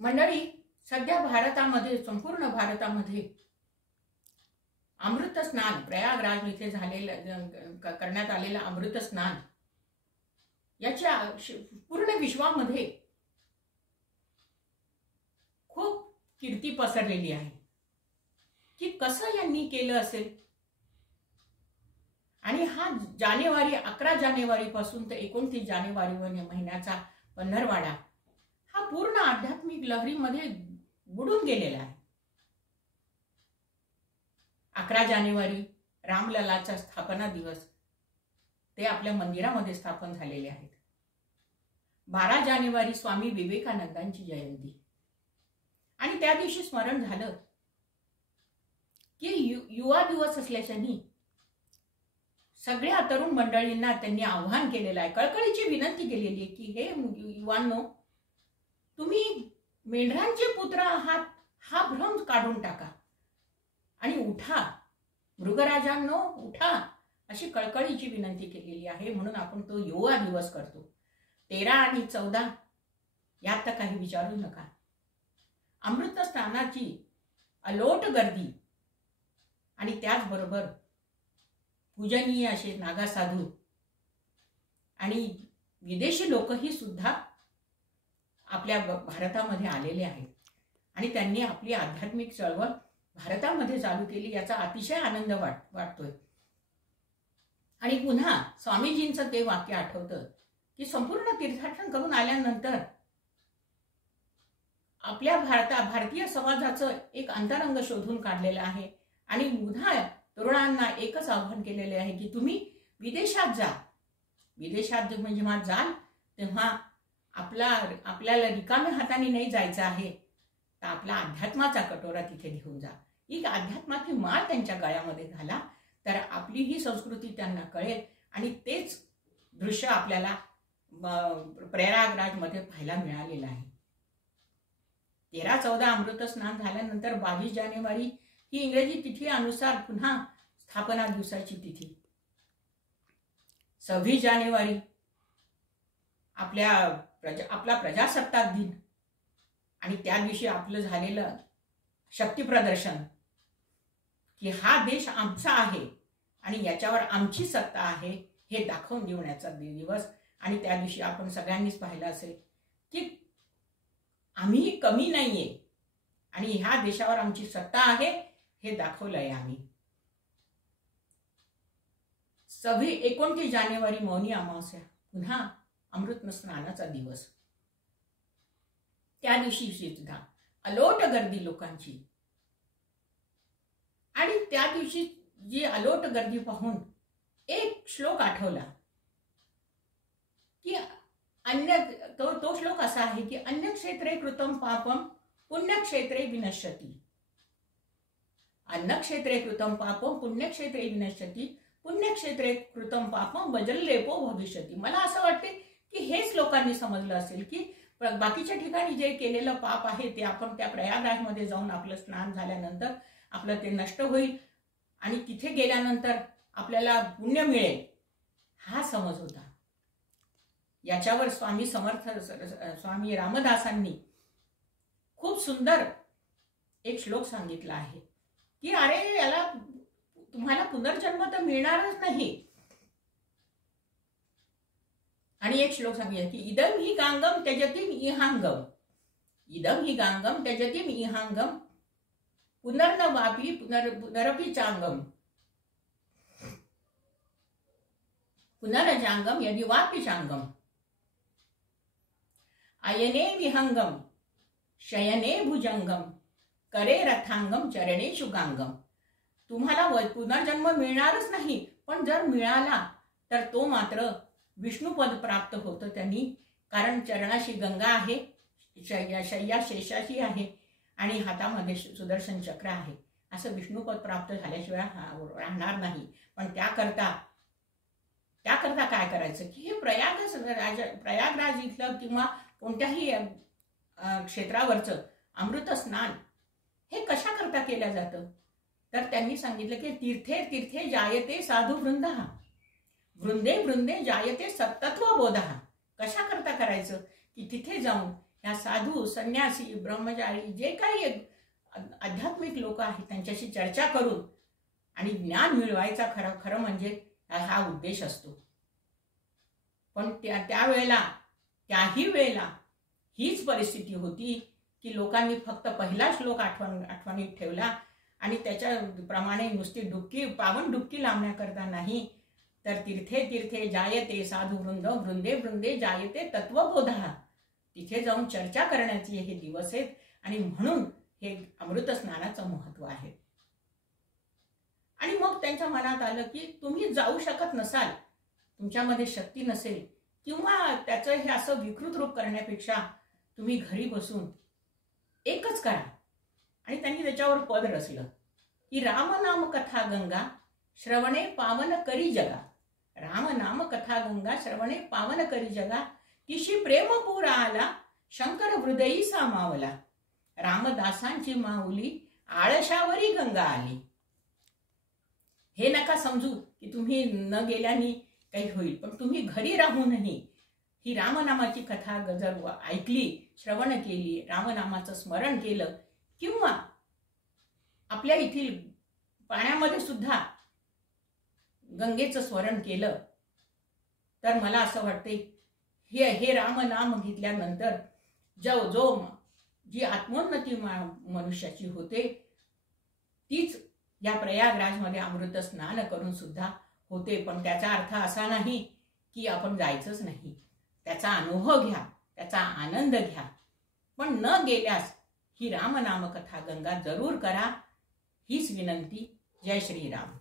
मंडळी, सध्या भारतामध्ये, संपूर्ण भारतामध्ये अमृत स्नान, प्रयागराज येथे झालेलं करण्यात आलेलं अमृत स्नान याच्या पूर्ण विश्वामध्ये खूप कीर्ती पसरलेली आहे की कसं यांनी केलं असेल। आणि हा जानेवारी 11 जानेवारी पासून ते 29 जानेवारी महिन्याचा पंधरवाडा हा पूर्ण आध्यात्मिक लहरीमध्ये बुडून गेलेला आहे। 11 जानेवारी रामललाचा स्थापना दिवस, ते आपल्या मंदिरामध्ये स्थापन झालेले आहेत। 12 जानेवारी स्वामी विवेकानंदांची जयंती, आणि त्या दिवशी स्मरण झालं की युवा दिवस असल्याच्यानी सगळ्या तरुण मंडळींना त्यांनी आव्हान केलेलं आहे, कळकळीची विनंती केलेली आहे की हे युवांनो, तुम्ही मेंढरांचे पुत्र आहात हा भ्रम काढून टाका आणि उठा, मृगराजांनो उठा, अशी कळकळीची विनंती केलेली आहे। म्हणून आपण तो युवा दिवस करतो। 13 आणि 14 यात तर काही विचारू नका। अमृत स्नानाची अलोट गर्दी आणि त्याचबरोबर पूजनीय असे नागासाधू आणि विदेशी लोकही सुद्धा आपल्या भारतामध्ये आलेले आहेत आणि त्यांनी आपली आध्यात्मिक चळवळ भारतामध्ये चालू केली, याचा अतिशय आनंद वाटतोय। आणि पुन्हा स्वामीजींचं ते वाक्य आठवतं की संपूर्ण तीर्थाटन करून आल्यानंतर आपल्या भारतीय समाजाचं एक अंतरंग शोधून काढलेलं आहे आणि पुन्हा तरुणांना एकच आव्हान केलेले आहे की तुम्ही विदेशात जा। विदेशात जेव्हा जाल तेव्हा आपल्याला रिकाम्या हाताने नाही जायचं आहे, तर आपला अध्यात्माचा कटोरा तिथे घेऊन जा। एक अध्यात्माची माळ त्यांच्या गळ्यामध्ये घाला, तर आपली ही संस्कृती त्यांना कळेल आणि तेच दृश्य आपल्याला प्रयागराज मध्ये पाहायला मिळालेलं आहे। 13-14 अमृत स्नान झाल्यानंतर 22 जानेवारी ही इंग्रजी तिथी अनुसार पुन्हा स्थापना दिवसाची तिथी। 26 जानेवारी आपला प्रजासत्ताक दिन आणि त्या दिवशी आपलं झालेलं शक्ती प्रदर्शन की हा देश आमचा आहे आणि याच्यावर आमची सत्ता आहे हे दाखवून देण्याचा दिवस। आणि त्या दिवशी आपण सगळ्यांनीच पाहिलं असेल की आम्ही कमी नाहीये आणि ह्या देशावर आमची सत्ता आहे हे दाखवलंय आम्ही। 29 जानेवारी मौनी अमावस्या, पुन्हा अमृत स्नानाचा दिवस। त्या दिवशी सुद्धा अलोट गर्दी लोकांची, आणि त्या दिवशी जी अलोट गर्दी पाहून एक श्लोक आठवला की तो श्लोक असा आहे की अन्नक्षेत्रे कृतं पापम पुण्यक्षेत्रे विनश्यति। अन्नक्षेत्रे कृतं पापम पुण्यक्षेत्रे विनश्यति, पुण्यक्षेत्रे कृतं पापम वज्रलेपो भविष्यति। मला असं वाटते की हेच लोकांनी समजलं असेल की बाकीच्या ठिकाणी जे केलेलं पाप आहे ते आपण त्या प्रयागराजमध्ये जाऊन आपलं स्नान झाल्यानंतर आपलं ते नष्ट होईल आणि तिथे गेल्यानंतर आपल्याला पुण्य मिळेल, हा समज होता। याच्यावर स्वामी समर्थ स्वामी रामदासांनी खूप सुंदर एक श्लोक सांगितला आहे की अरे याला तुम्हाला पुनर्जन्म तर मिळणारच नाही। आणि एक श्लोक सांगितला की इदम हि गांगम त्यजतीम इहांगम, इदम हि गांगम त्यजतीम इहांगम पुनर्न वापी पुनरपि चांगम, पुनरजांगम यदि वापि चांगम, आयने विहंगम शयने भुजंगम करे रथांगम चरणेषु गांगम। तुम्हाला पुनर्जन्म मिळणारच नाही, पण जर मिळाला तर तो मात्र विष्णुपद प्राप्त होतं त्यांनी, कारण चरणाशी गंगा आहे, शय्या शेषाची आहे आणि हातामध्ये सुदर्शन चक्र आहे। असं विष्णुपद प्राप्त झाल्याशिवाय राहणार नाही। पण त्याकरता काय करायचं की हे प्रयागराज इथलं किंवा कोणत्याही क्षेत्रावरचं अमृत स्नान हे कशा करता केलं जातं, तर त्यांनी सांगितलं की तीर्थे तीर्थे जायते साधू वृंदः, वृंदे वृंदे जायते सत्तत्व बोधः। कशा करता करायचं की तिथे जाऊन ह्या साधू संन्यासी ब्रह्मचारी जे काही आध्यात्मिक लोक आहेत त्यांच्याशी चर्चा करून आणि ज्ञान मिळवायचा खरं म्हणजे हा उद्देश असतो. पण त्याही वेळेला हीच परिस्थिती होती की लोकांनी फक्त पहिला श्लोक आठवणीत ठेवला आणि त्याच्याप्रमाणे नुसती पावन डुबकी लावण्याकरता नाही, तर तीर्थे तीर्थे जायते साधू वृंद, वृंदे वृंदे जायते तत्वबोधा. तिथे जाऊन चर्चा करण्याचे हे दिवस आहेत आणि म्हणून हे अमृत स्नानाचं महत्व आहे. आणि मग त्यांच्या मनात आलं की तुम्ही जाऊ शकत नसाल, तुमच्यामध्ये शक्ती नसेल किंवा त्याचं हे असं विकृत रूप करण्यापेक्षा तुम्ही घरी बसून एकच करा. आणि त्यांनी त्याच्यावर पद रचलं की राम नाम कथा गंगा श्रवणे पावन करी जगा. राम नाम कथा गंगा श्रवणे पावन करी जगा. तिशी प्रेमपूर आला शंकर हृदयी सामावला. रामदासांची माऊली आळशावरी गंगा आली. हे नका समजू की तुम्ही न गेल्याने काही होईल, पण तुम्ही घरी राहूनही ही रामनामाची कथा जर ऐकली, श्रवण केली, रामनामाचं स्मरण केलं किंवा आपल्या इथील पाण्यामध्ये सुद्धा गंगेचं स्मरण केलं, तर मला असं वाटते हे रामनाम घेतल्यानंतर जी आत्मोन्नती मनुष्याची होते तीच या प्रयागराजमध्ये अमृत स्नान करून सुद्धा होते. पण त्याचा अर्थ असा नाही की आपण जायचंच नाही. त्याचा अनुभव घ्या, त्याचा आनंद घ्या, पण न गेल्यास ही रामनाम कथा गंगा जरूर करा, हीच विनंती. जय श्रीराम.